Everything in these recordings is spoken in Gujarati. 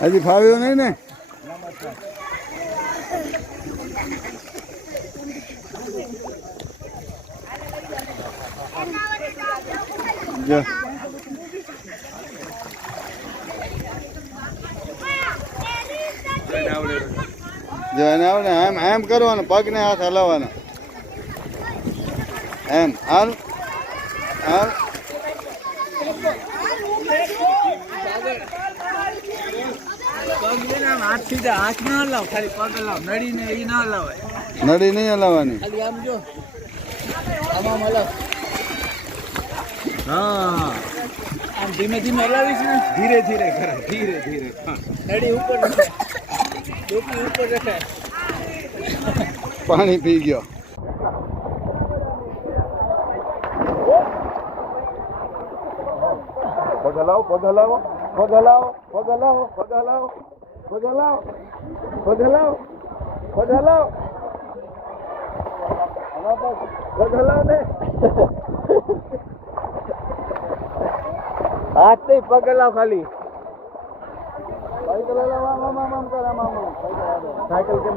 હજી ફાવ્યો નહીં ને? જો એને આવડે એમ એમ કરવાનું, પગને હાથ હલાવવાના એમ. હાલ હાલ નડી નહીં હલાવવાની. હા આમ ધીમે ધીમે હલાવીશ ને, ધીરે ધીરે ખરા, ધીરે ધીરે. નડી ઉપર ટોપી ઉપર રખાય. પાણી પી ગયો. પગ હલાવો, પગ હલાવો, પગ હલાવો, પગ હલાવો, પગ હલાવો, પગ હલાવો, પગ હલાવો, પગ હલાવો, પગ હલાવો ને. હાથ નહીં, પગ હલાવ ખાલી. साइकिल हलाओ, आम आम आम कर, आम आम साइकिल के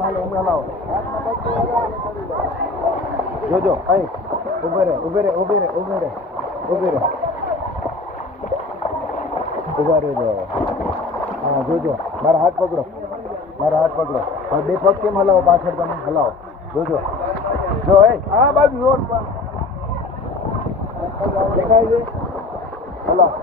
माले हम हलाओ. जो जो आई उबे रे उबे रे उबे रे उबे रे उबे रे उबा रे जो. हाँ जो जो मारा हाथ पकड़ो, मारा हाथ पकड़ो और बे पग केम हलाओ, पाछળ તમે હલાવો. જો જો જો એ આ બાજુ રોડ પર દેખાય છે, હલાવો.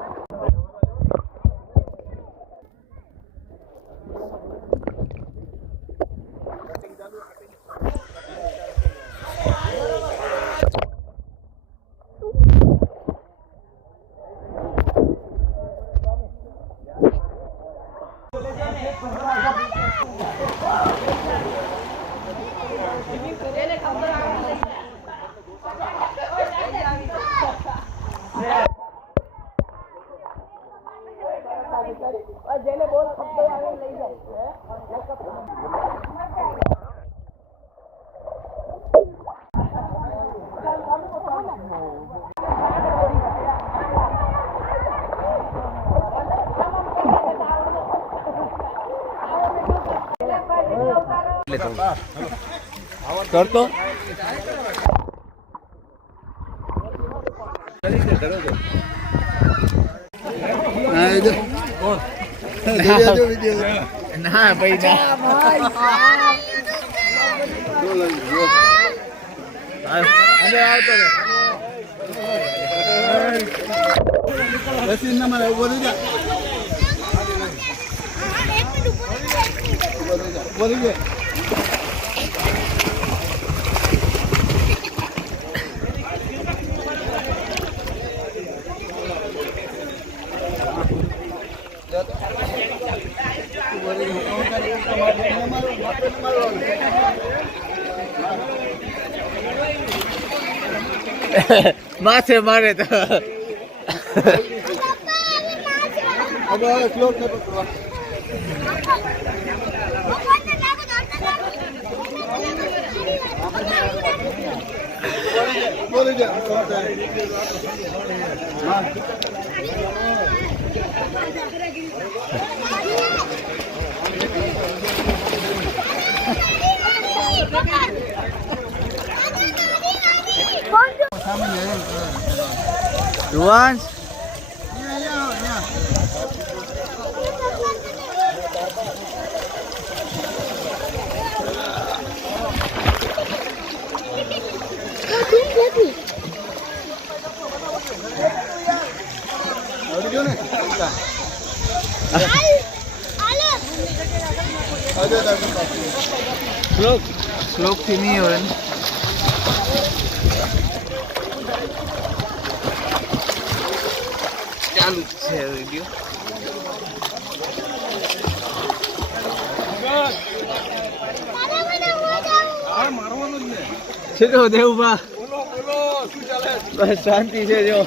જેને બોલ ખબર આવે લઈ જાય. કરતો ના ભાઈ બોલી માથે મારે તો સ્લો છે પકડવા. બોલી જા રૂવાંશ શ્લોક થી નહીં હોય ને. ચાલુ છે વિડીયો. સીધો દેવબા બસ શાંતિ છે. જો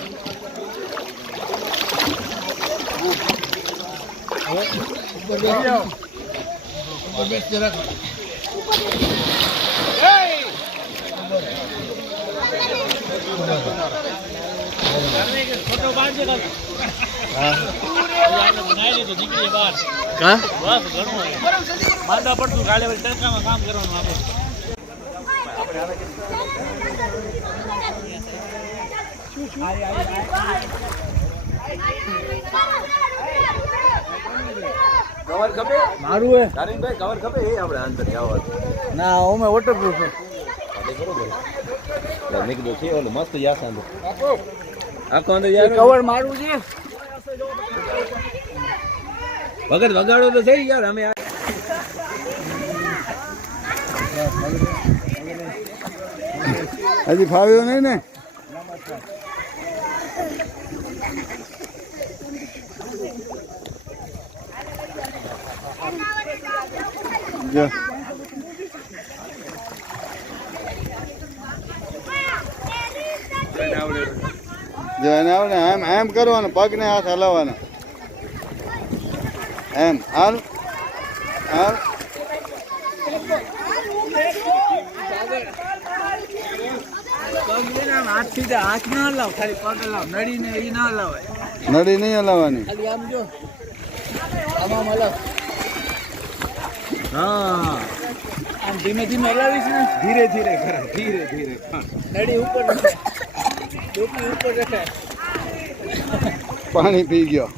ફોટો બાંધજો. કા માંદા પડતું કાલે તડકામાં કામ કરવાનું આપણે કવર ખપે મારું હે તારીનભાઈ કવર ખપે એ આપણે અંદર જવાનું ના ઓમે વોટરપ્રૂફ છે મેં કીધું છે ઓલું મસ્ત યાસ અંદર આખો અંદર એ યાર કવર મારું છે વગર વગાડો તો સહી યાર અમે હજી ફાવ્યો નહીં ને જો જો એને આવડે એમ કરવાનું પગને હાથ હલાવવાના એમ હાલ હાલ પગ લઈને આમ હાથ સીધા હાથ ના હલાવ ખાલી પગ હલાવ નડીને એ ના હલાવાય નડી નહીં હલાવવાની ખાલી આમ જો આમ હલાવ હા આમ ધીમે ધીમે હલાવીશ ને ધીરે ધીરે કરે ધીરે ધીરે નડી ઉપર રખાય ડોકી ઉપર રખાય પાણી પી ગયો